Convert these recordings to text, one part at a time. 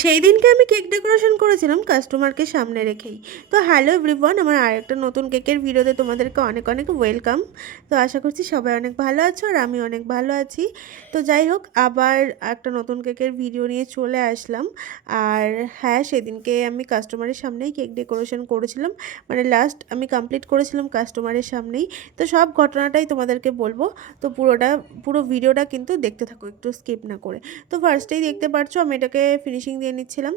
সেই দিনকে আমি কেক ডেকোরেশন করেছিলাম কাস্টমারকে সামনে রেখেই। তো হ্যালো এভরিওয়ান, আমার আরেকটা নতুন কেকের ভিডিওতে তোমাদেরকে অনেক অনেক ওয়েলকাম। তো আশা করছি সবাই অনেক ভালো আছো আর আমি অনেক ভালো আছি। তো যাই হোক, আবার একটা নতুন কেকের ভিডিও নিয়ে চলে আসলাম। আর হ্যাঁ সেদিনকে আমি কাস্টমারের সামনেই কেক ডেকোরেশন করেছিলাম। মানে লাস্ট আমি কমপ্লিট করেছিলাম কাস্টমারের সামনেই। তো সব ঘটনাটাই তোমাদেরকে বলব। তো পুরোটা, পুরো ভিডিওটা কিন্তু দেখতে থাকো, একটু স্কিপ না করে। তো ফার্স্টেই দেখতে পারছ আমি এটাকে ফিনিশিং দিয়ে নিচ্ছিলাম।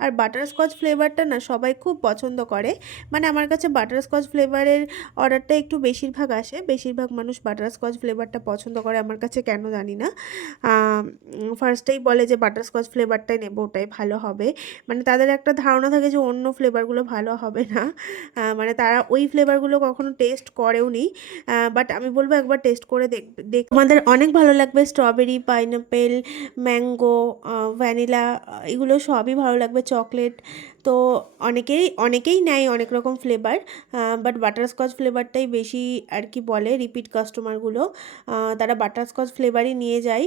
আর বাটারস্কচ ফ্লেভারটা না সবাই খুব পছন্দ করে। মানে আমার কাছে বাটারস্কচ ফ্লেভারের অর্ডারটা একটু বেশিরভাগ আসে। বেশিরভাগ মানুষ বাটারস্কচ ফ্লেভারটা পছন্দ করে, আমার কাছে কেন জানি না। ফার্স্টেই বলে যে বাটারস্কচ ফ্লেভারটাই নেব, ওটাই ভালো হবে। মানে তাদের একটা ধারণা থাকে যে অন্য ফ্লেভারগুলো ভালো হবে না। মানে তারা ওই ফ্লেভারগুলো কখনো টেস্ট করেও নি। বাট আমি বলব একবার টেস্ট করে দেখবে দেখ। আমাদের অনেক ভালো লাগবে স্ট্রবেরি পাইনাপেল ম্যাঙ্গো ভ্যানিলা এগুলো সবই ভালো লাগবে। চকলেট তো অনেকেই অনেকেই নেয় অনেক রকম ফ্লেভার বাট বাটারস্কচ ফ্লেভারটাই বেশি আর কি বলে রিপিট কাস্টমারগুলো তারা বাটারস্কচ ফ্লেভারই নিয়ে যায়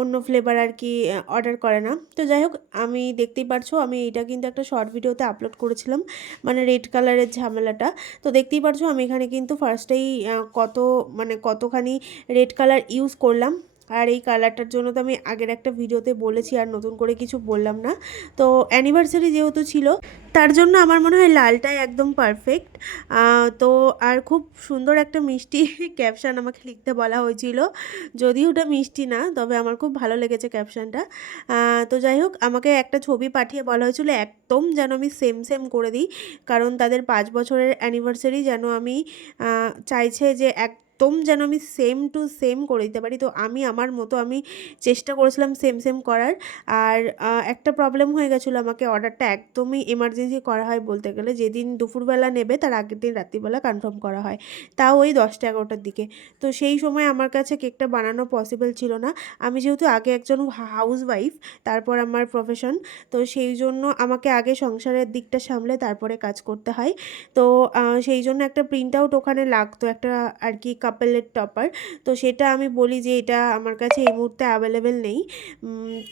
অন্য ফ্লেভার আর কি অর্ডার করে না। তো যাই হোক, আমি দেখতেই পারছ, আমি এটা কিন্তু একটা শর্ট ভিডিওতে আপলোড করেছিলাম মানে রেড কালারের ঝামেলাটা। তো দেখতেই পারছ, আমি এখানে কিন্তু ফার্স্টেই কত মানে কতখানি রেড কালার ইউজ করলাম। আর এই কালারটার জন্য তো আমি আগের একটা ভিডিওতে বলেছি আর নতুন করে কিছু বললাম না। তো অ্যানিভার্সারি যেহেতু ছিল, তার জন্য আমার মনে হয় লালটাই একদম পারফেক্ট তো আর খুব সুন্দর একটা মিষ্টি ক্যাপশন আমাকে লিখতে বলা হয়েছিল। যদিও ওটা মিষ্টি না, তবে আমার খুব ভালো লেগেছে ক্যাপশনটা তো যাই হোক, আমাকে একটা ছবি পাঠিয়ে বলা হয়েছিল, একদম যেন আমি সেম সেম করে দিই। কারণ তাদের পাঁচ বছরের অ্যানিভার্সারি যেন আমি চাইছে যে একদম যেন আমি সেম টু সেম করে দিতে পারি। তো আমি, আমার মতো আমি চেষ্টা করেছিলাম সেম সেম করার। আর একটা প্রবলেম হয়ে গেছিল আমাকে অর্ডারটা একদমই এমার্জেন্সি করা হয় বলতে গেলে। যেদিন দুপুরবেলা নেবে, তার আগের দিন রাত্রিবেলা কনফার্ম করা হয়। তাও ওই দশটা এগারোটার দিকে। তো সেই সময় আমার কাছে কেকটা বানানো পসিবল ছিল না। আমি যেহেতু আগে একজন হাউস ওয়াইফ তারপর আমার প্রফেশন তো সেই জন্য আমাকে আগে সংসারের দিকটা সামলে তারপরে কাজ করতে হয়। তো সেই জন্য একটা প্রিন্ট আউট ওখানে লাগতো। একটা আর কি কাপেলের টপার তো সেটা আমি বলি যে এটা আমার কাছে এই মুহূর্তে অ্যাভেলেবেল নেই।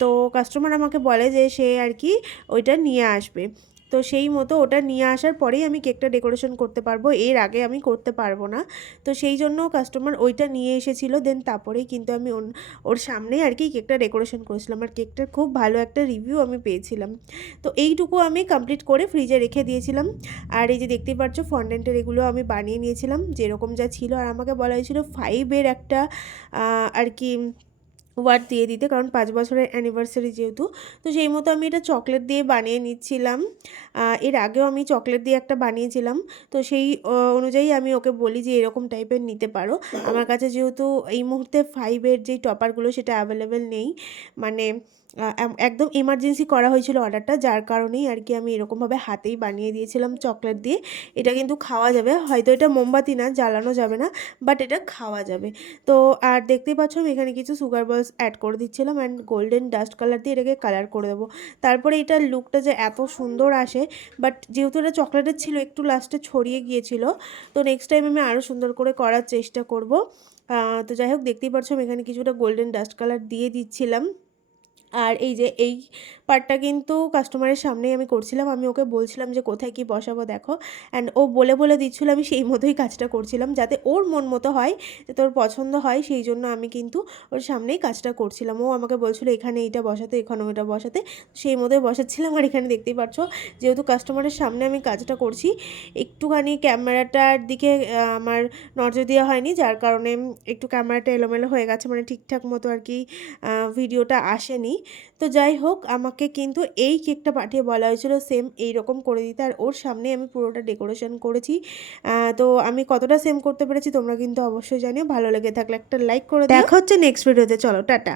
তো কাস্টমার আমাকে বলে যে সে আর কি ওইটা নিয়ে আসবে। তো সেই মতো ওটা নিয়ে আসার পরেই আমি কেকটা ডেকোরেশন করতে পারব। এর আগে আমি করতে পারব না। তো সেই জন্য কাস্টমার ওইটা নিয়ে এসেছিল। দেন তারপরেই কিন্তু আমি ওর সামনেই আর কি কেকটা ডেকোরেশন করেছিলাম। আর কেকটার খুব ভালো একটা রিভিউ আমি পেয়েছিলাম। তো এইটুকু আমি কমপ্লিট করে ফ্রিজে রেখে দিয়েছিলাম। আর এই যে দেখতেই পাচ্ছ, ফন্ডেন্টের এগুলো আমি বানিয়ে নিয়েছিলাম। যেরকম যা ছিল। আর আমাকে বলা হয়েছিল ফাইভের একটা আর কি ওয়ার্ড দিয়ে দিতে, কারণ পাঁচ বছরের অ্যানিভার্সারি যেহেতু। তো সেই মতো আমি এটা চকলেট দিয়ে বানিয়ে নিচ্ছিলাম। এর আগেও আমি চকলেট দিয়ে একটা বানিয়েছিলাম। তো সেই অনুযায়ী আমি ওকে বলি যে এরকম টাইপের নিতে পারো। আমার কাছে যেহেতু এই মুহূর্তে ফাইভের যেই টপারগুলো সেটা অ্যাভেলেবেল নেই। মানে একদম ইমার্জেন্সি করা হয়েছিল অর্ডারটা যার কারণেই আর কি আমি এরকমভাবে হাতেই বানিয়ে দিয়েছিলাম চকলেট দিয়ে। এটা কিন্তু খাওয়া যাবে, হয়তো এটা মোমবাতি না, জ্বালানো যাবে না বাট এটা খাওয়া যাবে। তো, আর দেখতেই পাচ্ছ আমি এখানে কিছু সুগার বলস অ্যাড করে দিচ্ছিলাম অ্যান্ড গোল্ডেন ডাস্ট কালার দিয়ে এটাকে কালার করে দেবো। তারপরে এটার লুকটা যে এত সুন্দর আসে বাট যেহেতু এটা চকলেটের ছিল, একটু লাস্টে ছড়িয়ে গিয়েছিল, তো নেক্সট টাইম আমি আরও সুন্দর করে করার চেষ্টা করব। তো যাই হোক, দেখতেই পাচ্ছ আমি এখানে কিছুটা গোল্ডেন ডাস্ট কালার দিয়ে দিচ্ছিলাম। আর এই যে এই পার্টটা কিন্তু কাস্টমারের সামনেই আমি করছিলাম। আমি ওকে বলছিলাম যে, কোথায় কি বসাবো দেখো। অ্যান্ড ও বলে বলে দিচ্ছিল, আমি সেই মতোই কাজটা করছিলাম যাতে ওর মন মতো হয়, যে তোর পছন্দ হয়, সেই জন্য আমি কিন্তু ওর সামনেই কাজটা করছিলাম। ও আমাকে বলছিল, এখানে এইটা বসাতে এখানে ওইটা বসাতে। সেই মতোই বসাচ্ছিলাম। আর এখানে দেখতেই পাচ্ছ, যেহেতু কাস্টমারের সামনে আমি কাজটা করছি, একটুখানি ক্যামেরাটার দিকে আমার নজর দেওয়া হয়নি, যার কারণে একটু ক্যামেরাটা এলোমেলো হয়ে গেছে মানে ঠিকঠাক মতো আর কি ভিডিওটা আসেনি। তো যাই হোক, আমাকে কিন্তু এই কেকটা পাঠিয়ে বলা হয়েছিল সেম এই রকম করে দিতে। আর ওর সামনে আমি পুরোটা ডেকোরেশন করেছি। তো আমি কতটা সেম করতে পেরেছি তোমরা কিন্তু অবশ্যই জানিও। ভালো লেগে থাকলে একটা লাইক করে দেখা হচ্ছে নেক্সট ভিডিওতে চলো, টাটা।